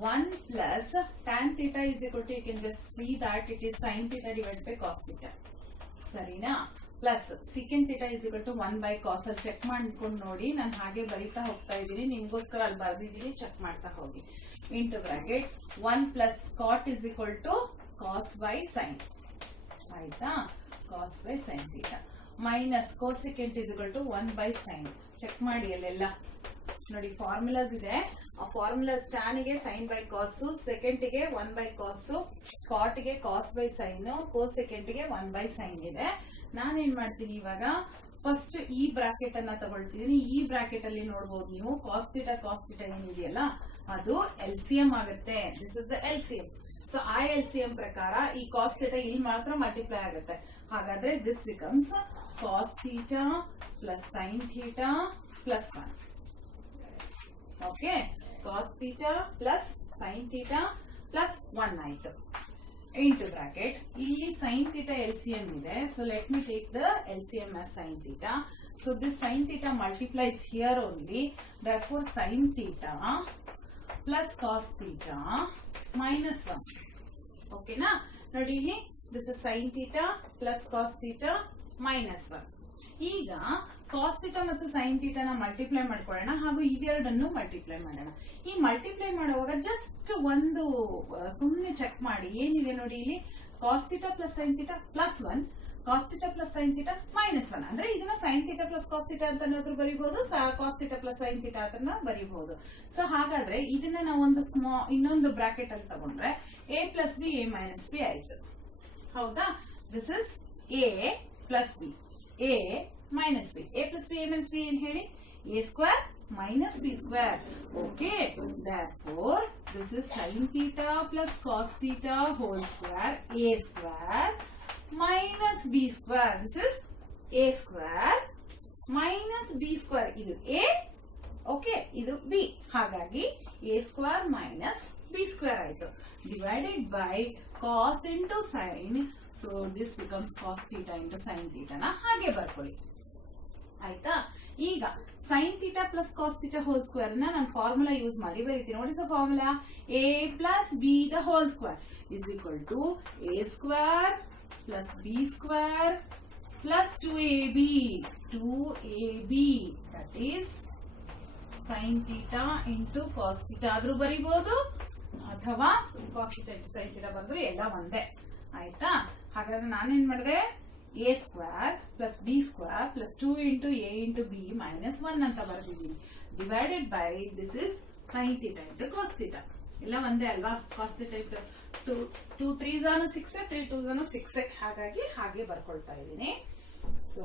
1 plus tan theta is equal to, you can just see that it is sin theta divided by cos theta. ಸರಿನಾ? Plus secant theta is equal to 1 by cos. ಅಲ್ಲಿ ಚೆಕ್ ಮಾಡ್ಕೊಂಡು ನೋಡಿ, ನಾನು ಹಾಗೆ ಬರೀತಾ ಹೋಗ್ತಾ ಇದ್ದೀನಿ, ನಿಮ್ಗೋಸ್ಕರ ಅಲ್ಲಿ ಬರ್ದಿದ್ದೀನಿ, ಚೆಕ್ ಮಾಡ್ತಾ ಹೋಗಿ. Into bracket 1 plus cot is equal to cos by sin. ಆಯ್ತಾ? cos by sin theta minus cosecant is equal to 1 by sin. Check ಮಾಡಿ ಅಲ್ಲೆಲ್ಲ ನೋಡಿ, ಫಾರ್ಮುಲಾಸ್ ಇದೆ. ಆ ಫಾರ್ಮುಲಾಸ್ ಟ್ಯಾನ್ ಗೆ ಸೈನ್ ಬೈ ಕಾಸ್, ಸೆಕೆಂಡ್ ಗೆ 1 ಬೈ ಕಾಸ್, ಕಾಟ್ ಗೆ ಕಾಸ್ ಬೈ ಸೈನ್, ಕೋಸೆಕೆಂಟ್ ಗೆ 1 ಬೈ ಸೈನ್ ಇದೆ. ನಾನೇನ್ ಮಾಡ್ತೀನಿ ಇವಾಗ, ಫಸ್ಟ್ ಈ ಬ್ರಾಕೆಟ್ ಅನ್ನ ತಗೊಳ್ತಿದೀನಿ. ಈ ಬ್ರಾಕೆಟ್ ಅಲ್ಲಿ ನೋಡಬಹುದು ನೀವು ಕಾಸ್ ಥೀಟಾ ಏನಿದೆಯಲ್ಲ ಅದು LCM ಆಗುತ್ತೆ. This is the LCM. So ಆ LCM ಪ್ರಕಾರ ಈ ಕಾಸ್ ಥೀಟಾ ಇಲ್ಲಿ ಮಾತ್ರ ಮಲ್ಟಿಪ್ಲೈ ಆಗುತ್ತೆ. ಹಾಗಾದ್ರೆ this becomes cos theta plus sine theta plus 1. Okay, cos theta plus sine theta plus 1 ಆಯ್ತು. ಇಂಟು ಬ್ರಾಕೆಟ್ ಇಲ್ಲಿ ಸೈನ್ ಥೀಟಾ LCM ಇದೆ. So let me take the LCM as sine theta. So this sine theta multiplies here only. therefore sine theta plus cos theta minus 1. ಓಕೆನಾ? ನೋಡಿ ಇಲ್ಲಿ this is sine theta plus cos theta minus 1. ಈಗ ಕಾಸ್ ಥೀಟಾ ಮತ್ತು ಸೈನ್ ಥೀಟಾನ ಮಲ್ಟಿಪ್ಲೈ ಮಾಡ್ಕೊಳ್ಳೋಣ, ಹಾಗೂ ಇದೆರಡನ್ನು ಮಲ್ಟಿಪ್ಲೈ ಮಾಡೋಣ. ಈ ಮಲ್ಟಿಪ್ಲೈ ಮಾಡುವಾಗ ಜಸ್ಟ್ ಒಂದು ಸುಮ್ಮನೆ ಚೆಕ್ ಮಾಡಿ, ಏನಿದೆ ನೋಡಿ ಇಲ್ಲಿ cos theta plus sine theta plus 1, cos theta plus sine theta minus 1. ಅಂದ್ರೆ ಇದನ್ನ sine theta plus cos theta ಅಂತ ಬರೀಬಹುದು, cos theta plus sine theta ಅಂತ ಬರೀಬಹುದು. ಸೊ ಹಾಗಾದ್ರೆ ಇದನ್ನ ನಾವು ಒಂದು ಇನ್ನೊಂದು ಬ್ರಾಕೆಟ್ ಅಲ್ಲಿ ತಗೊಂಡ್ರೆ a plus B a minus B ಆಯ್ತು. ಹೌದಾ? This is a plus B a minus b. a plus b a minus b ಏನ್ ಹೇಳಿ, a square minus b square. Okay, therefore this is sin theta plus cos theta whole square, a square minus b square. This is a square minus b square. ಇದು a, okay, ಇದು b. ಹಾಗಾಗಿ a square minus b square ಆಯ್ತು. divided by cos into sin. So this becomes cos theta into sin theta ನ ಹಾಗೆ ಬರ್ಕೊಳ್ಳಿ. ಆಯ್ತಾ? ಈಗ ಸೈನ್ ಥೀಟಾ ಪ್ಲಸ್ ಕಾಸ್ ಥೀಟಾ ಹೋಲ್ ಸ್ಕ್ವೇರ್ ನ ನಾನು ಫಾರ್ಮುಲಾ ಯೂಸ್ ಮಾಡಿ ಬರೀತೀನಿ. What is the formula? a plus b the whole square is equal to a square plus b square plus 2ab. 2ab that is sine theta into cos theta ಆದ್ರೂ ಬರೀಬಹುದು, ಅಥವಾ cos theta into sine theta ಬಂದ್ರು ಎಲ್ಲ ಒಂದೇ. ಆಯ್ತಾ? ಹಾಗಾದ್ರೆ ನಾನೇನ್ ಮಾಡಿದೆ, a square plus b square plus 2 into a into B minus 1 ಅಂತ ಬರೆದಿದ್ದೀನಿ. Divided by this is sine theta into cos theta. ಎಲ್ಲ ಒಂದೇ ಅಲ್ವಾ? Cos theta into 2 3s are 6, 3 2s are 6. ಹಾಗಾಗಿ ಹಾಗೆ ಬರ್ಕೊಳ್ತಾ ಇದ್ದೀನಿ. ಸೊ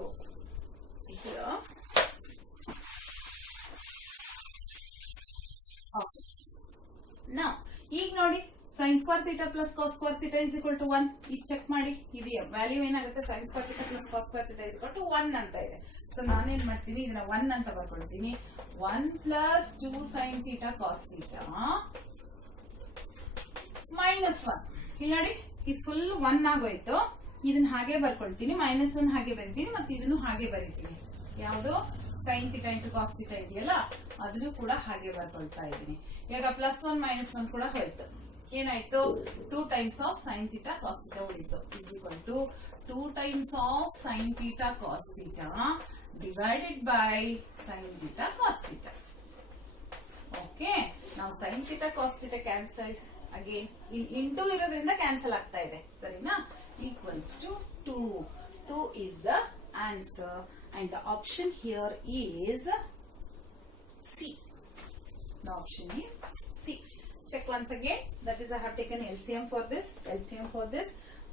ನಾವು ಈಗ ನೋಡಿ sin square theta plus cos square theta is equal to 1. ಈಗ ಚೆಕ್ ಮಾಡಿ, ಇದು ವ್ಯಾಲ್ಯೂ ಏನಾಗುತ್ತೆ, sin square theta plus cos square theta is equal to 1 ಅಂತ ಇದೆ. ಸೊ ನಾನೇನ್ ಮಾಡ್ತೀನಿ, ಇದನ್ನ 1 ಅಂತ ಬರ್ಕೊಳ್ತೀನಿ. 1 plus 2 sin theta cos theta minus 1. ಇಲ್ಲಿ ನೋಡಿ, ಇದು ಫುಲ್ 1 ಆಗೋಯ್ತು. ಇದನ್ನ ಹಾಗೆ ಬರ್ಕೊಳ್ತೀನಿ, -1 ಹಾಗೆ ಬರಿತೀನಿ, ಮತ್ತೆ ಇದನ್ನು ಹಾಗೆ ಬರಿತೀನಿ. ಯಾವುದು sin theta into cos theta ಇದೆಯಲ್ಲ, ಅದನ್ನು ಕೂಡ ಹಾಗೆ ಬರ್ಕೊಳ್ತಾ ಇದ್ದೀನಿ. ಈಗ +1 -1 ಕೂಡ ಹೋಯ್ತು. ಏನಾಯ್ತು, 2 times of sin theta cos theta ಉಳಿತು. is equal to 2 times of sin theta cos theta divided by sin theta cos theta. Okay, now sin theta cos theta cancelled. Again into ಇರೋದ್ರಿಂದ ಕ್ಯಾನ್ಸಲ್ ಆಗ್ತಾ ಇದೆ, ಸರಿನಾ? equals to 2 is the answer and the option here is C. The option is C. Check once again. That is, I have taken LCM for this.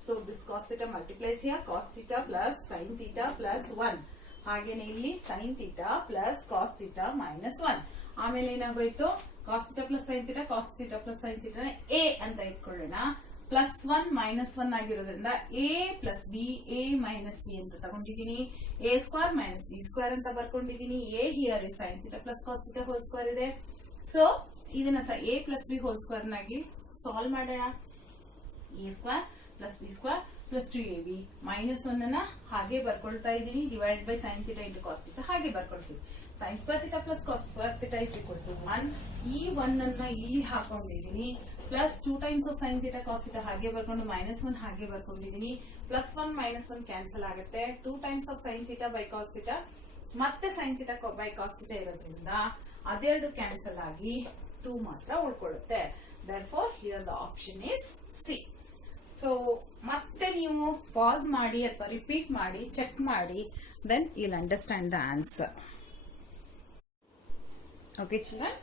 So this cos theta multiplies here, cos theta plus sin theta plus 1. ಹಾಗೇನೆ ಇಲ್ಲಿ sin theta plus cos theta minus 1. ಆಮೇಲೆ ಏನಾಗೋಯ್ತು, cos theta plus sin theta, cos theta plus sin theta a ಅಂತ ಇಟ್ಕೊಳ್ಳೋಣ. +1 -1 ಆಗಿರೋದ್ರಿಂದ a plus b, a minus b ಅಂತ ತಗೊಂಡಿದ್ದೀನಿ. a square minus b square ಅಂತ ಬರ್ಕೊಂಡಿದ್ದೀನಿ. a here is sin theta plus cos theta whole square ಇದೆ. ಸೊ ಇದನ್ನ a plus b whole square Nagi solve ಮಾಡೋಣ. a square plus b square plus 2ab -1 ಅನ್ನ ಹಾಗೆ ಬರ್ಕೊಳ್ತಾ ಇದ್ದೀನಿ. Divide by sin theta into cos theta ಹಾಗೆ ಬರ್ಕೊಳ್ತೀವಿ. sin square theta plus cos square theta is equal to 1. ಈ 1 ಅನ್ನ ಇಲ್ಲಿ ಹಾಕೊಂಡಿದ್ದೀನಿ. Plus 2 times of sin theta cos theta ಹಾಗೆ ಬರ್ಕೊಂಡು -1 ಹಾಗೆ ಬರ್ಕೊಂಡಿದ್ದೀನಿ. +1 -1 ಕ್ಯಾನ್ಸಲ್ ಆಗುತ್ತೆ. 2 times of sin theta by cos theta ಮತ್ತೆ sin theta by cos theta ಇರೋದ್ರಿಂದ ಅದೆರಡು ಕ್ಯಾನ್ಸಲ್ ಆಗಿ 2 ಮಾತ್ರ ಉಳ್ಕೊಳ್ಳುತ್ತೆ. therefore here the option is C. So ಮತ್ತೆ ನೀವು ಪಾಸ್ ಮಾಡಿ ಅಥವಾ ರಿಪೀಟ್ ಮಾಡಿ ಚೆಕ್ ಮಾಡಿ, then you'll understand the answer. Okay children,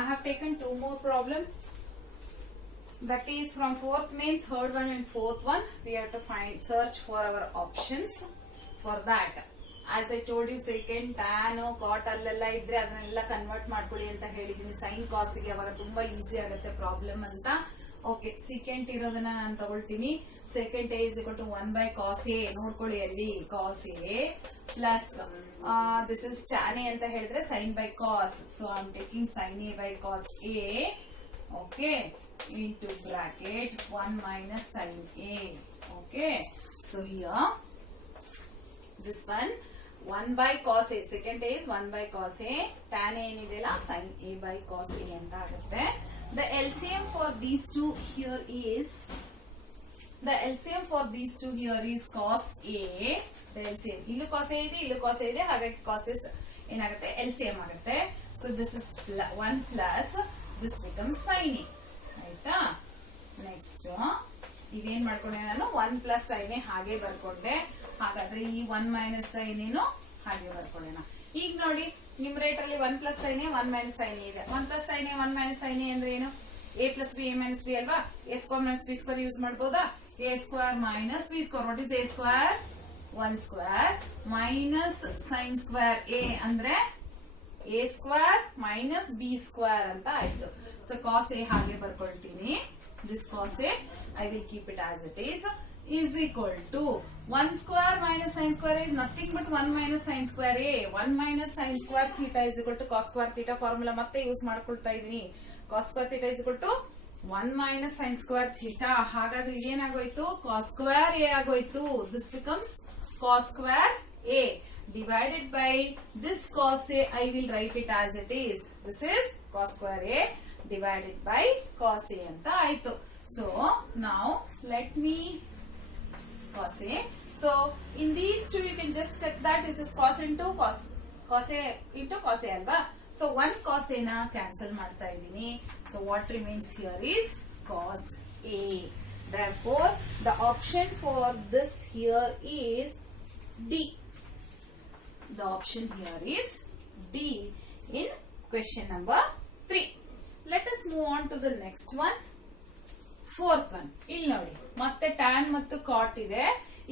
I have taken 2 more problems. That is from 4th main, 3rd one and 4th one. We have to search for our options. For that, as I told you, secant, tan, cot ಅಲ್ಲೆಲ್ಲ ಇದ್ರೆ ಅದನ್ನೆಲ್ಲ ಕನ್ವರ್ಟ್ ಮಾಡ್ಕೊಳ್ಳಿ ಅಂತ ಹೇಳಿದೀನಿ. sin cos ಗೆ ಅವಾಗ ತುಂಬಾ ಈಸಿ ಆಗುತ್ತೆ ಪ್ರಾಬ್ಲಮ್ ಅಂತ. ಓಕೆ, ಸೆಕೆಂಡ್ ಇರೋದನ್ನ ನಾನು ತಗೊಳ್ತೀನಿ. Second a is equal to 1 by cos a. ನೋಡ್ಕೊಳ್ಳಿ ಅಲ್ಲಿ cos a plus this is tan a ಅಂತ ಹೇಳಿದ್ರೆ sin by cos. So I am taking sin a by cos a. Okay, into bracket 1 minus sin a. Okay, so here this one 1 by cos a. Second a is 1 by cos a. tan a ಏನಿದೆಯಲ್ಲ sin a by cos a ಅಂತ ಆಗುತ್ತೆ. The LCM for these two here is cos a. The LCM ಇಲ್ಲೂ cos a ಇದೆ, ಇಲ್ಲೂ cos a ಇದೆ, ಹಾಗಾಗಿ cos a ಏನಾಗುತ್ತೆ, LCM ಆಗುತ್ತೆ. So this is 1 plus this becomes sin a. ಆಯ್ತಾ? ನೆಕ್ಸ್ಟ್ ಇದೇನ್ ಮಾಡ್ಕೊಂಡೆ ನಾನು, 1 plus sin a ಹಾಗೆ ಬರ್ಕೊಂಡೆ. ಹಾಗಾದ್ರೆ ಈ 1 minus sin a ಹಾಗೆ ಬರ್ಕೊಳ್ಳೋಣ. ಈಗ ನೋಡಿ, ನ್ಯೂಮರೇಟರ್ ಅಲ್ಲಿ 1 plus sin a 1 minus sin a ಇದೆ. 1 plus sin a 1 minus sin a ಅಂದ್ರೆ ಏನು, a plus b a minus b ಅಲ್ವಾ? a square minus b square use ಮಾಡಬಹುದಾ? a square minus b square. what is a square? 1 square minus sin square a ಅಂದ್ರೆ a square minus b square ಅಂತ ಆಯ್ತು. ಸೊ cos a ಹಾಗೆ ಬರ್ಕೊಳ್ತೀನಿ. this cos a I will keep it as it is equal to 1 square minus sin square is nothing but 1 minus sin square a. 1 minus sin square theta is equal to cos square theta formula ಮತ್ತೆ ಯೂಸ್ ಮಾಡ್ಕೊಳ್ತಾ ಇದೀನಿ. cos square theta is equal to 1 minus sin square theta. ಹಾಗಾದ್ರೆ ಏನಾಗೋಯ್ತು, cos square a ಆಗೋಯ್ತು. this becomes cos square a divided by this cos a. I will write it as it is. this is cos square a divided by cos a ಅಂತ ಆಯ್ತು. so now let me cos a. So in these two you can just check that this is cos into cos a into cos a ಅಲ್ವಾ? So 1 cos a ನ cancel ಮಾಡ್ತಾ ಇದ್ದೀನಿ. So what remains here is cos a. Therefore the option for this here is D. The option here is D in question number 3. Let us move on to the next one. 4th one. ಇಲ್ಲಿ ನೋಡಿ, ಮತ್ತೆ tan ಮತ್ತು cot ಇದೆ.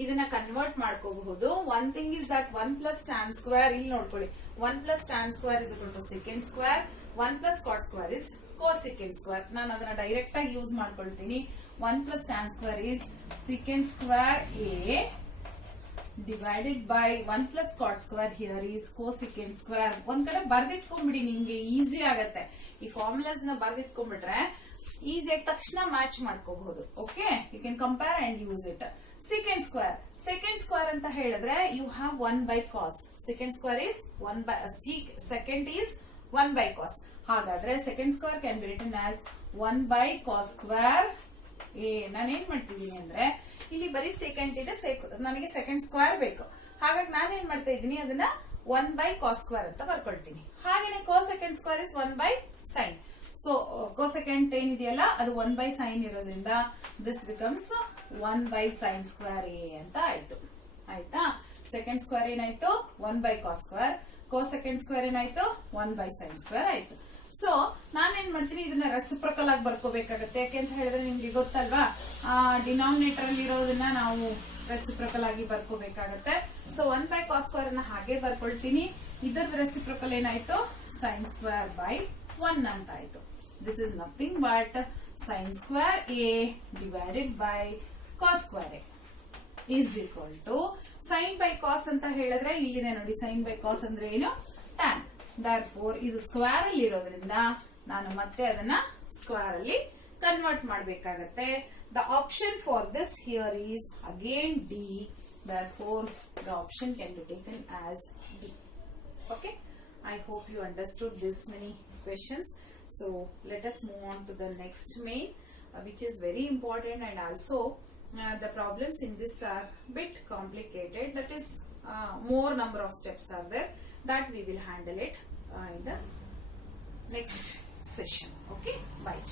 ಇದನ್ನ ಕನ್ವರ್ಟ್ ಮಾಡ್ಕೋಬಹುದು. One thing is that 1 plus tan square ಇಲ್ಲಿ ನೋಡ್ಕೊಳ್ಳಿ, 1 plus tan square is equal to secant square 1 plus cot square is cosecant square. ನಾನು ಅದನ್ನ ಡೈರೆಕ್ಟ್ ಆಗಿ ಯೂಸ್ ಮಾಡ್ಕೊಳ್ತೀನಿ. 1 plus tan square is secant square A divided by 1 plus cot square here is cosecant square. ಒಂದ್ ಕಡೆ ಬರ್ದಿಟ್ಕೊಂಡ್ಬಿಡಿ, ನಿಮ್ಗೆ ಈಸಿ ಆಗತ್ತೆ. ಈ ಫಾರ್ಮುಲಾಸ್ ನ ಬರ್ದಿಟ್ಕೊಂಡ್ಬಿಟ್ರೆ ಈಸಿಯಾಗಿ ತಕ್ಷಣ ಮ್ಯಾಚ್ ಮಾಡ್ಕೋಬಹುದು. Okay, you can compare and use it. Secant square ಅಂತ ಹೇಳಿದ್ರೆ you have 1 by cos. Secant square is 1 by secant is 1 by cos. ಹಾಗಾದ್ರೆ secant square can be written as 1 by cos square A. ನಾನೇನ್ ಮಾಡ್ತಿದ್ದೀನಿ ಅಂದ್ರೆ ಇಲ್ಲಿ ಬರೀ ಸೆಕೆಂಡ್ ಇದೆ, ನನಗೆ ಸೆಕೆಂಡ್ ಸ್ಕ್ವೇರ್ ಬೇಕು. ಹಾಗಾಗಿ ನಾನೇನ್ ಮಾಡ್ತಾ ಇದ್ದೀನಿ, ಅದನ್ನ 1 by cos ಸ್ಕ್ವೇರ್ ಅಂತ ಬರ್ಕೊಳ್ತೀನಿ. ಹಾಗೇನೆ cosecant square is 1 by sin. So cosecant ಏನಿದೆಯಲ್ಲ ಅದು 1 by sin ಇರೋದ್ರಿಂದ this becomes 1 by sin square A ಅಂತ ಆಯ್ತು. ಆಯ್ತಾ? ಸೆಕೆಂಡ್ ಸ್ಕ್ವೇರ್ ಏನಾಯ್ತು 1 by cos square, cosecant square ಏನಾಯ್ತು 1 by sin ಸ್ಕ್ವೇರ್ ಆಯ್ತು. ಸೊ ನಾನೇನ್ ಮಾಡ್ತೀನಿ, ಇದನ್ನ ರೆಸಿಪ್ರಕಲ್ ಆಗಿ ಬರ್ಕೋಬೇಕಾಗತ್ತೆ. ಯಾಕೆಂತ ಹೇಳಿದ್ರೆ ನಿಮ್ಗೆ ಗೊತ್ತಲ್ವಾ, ಡಿನಾಮಿನೇಟರ್ ಅಲ್ಲಿ ಇರೋದನ್ನ ನಾವು ರೆಸಿಪ್ರಕಲ್ ಆಗಿ ಬರ್ಕೋಬೇಕಾಗತ್ತೆ. ಸೊ 1 by cos ಸ್ಕ್ವೇರ್ ಅನ್ನ ಹಾಗೆ ಬರ್ಕೊಳ್ತೀನಿ. ಇದರದ ರೆಸಿಪ್ರಕಲ್ ಏನಾಯ್ತು sin ಸ್ಕ್ವೇರ್ ಬೈ 1 ಅಂತ ಆಯ್ತು. This is nothing but sin square A divided by cos square A is equal to sin by cos ಅಂತ ಹೇಳಿದ್ರೆ ಇಲ್ಲಿದೆ ನೋಡಿ, sin ಬೈ cos ಅಂದ್ರೆ ಏನು tan. therefore ಇದು ಸ್ಕ್ವೇರ್ ಅಲ್ಲಿ ಇರೋದ್ರಿಂದ ನಾನು ಮತ್ತೆ ಅದನ್ನ ಸ್ಕ್ವೇರ್ ಅಲ್ಲಿ ಕನ್ವರ್ಟ್ ಮಾಡಬೇಕಾಗತ್ತೆ. The option for this here is again D. therefore the option can be taken as D. Okay, I hope you understood this many questions. So let us move on to the next main, which is very important, and also the problems in this are bit complicated. That is more number of steps are there, that we will handle it in the next session. Okay, bye.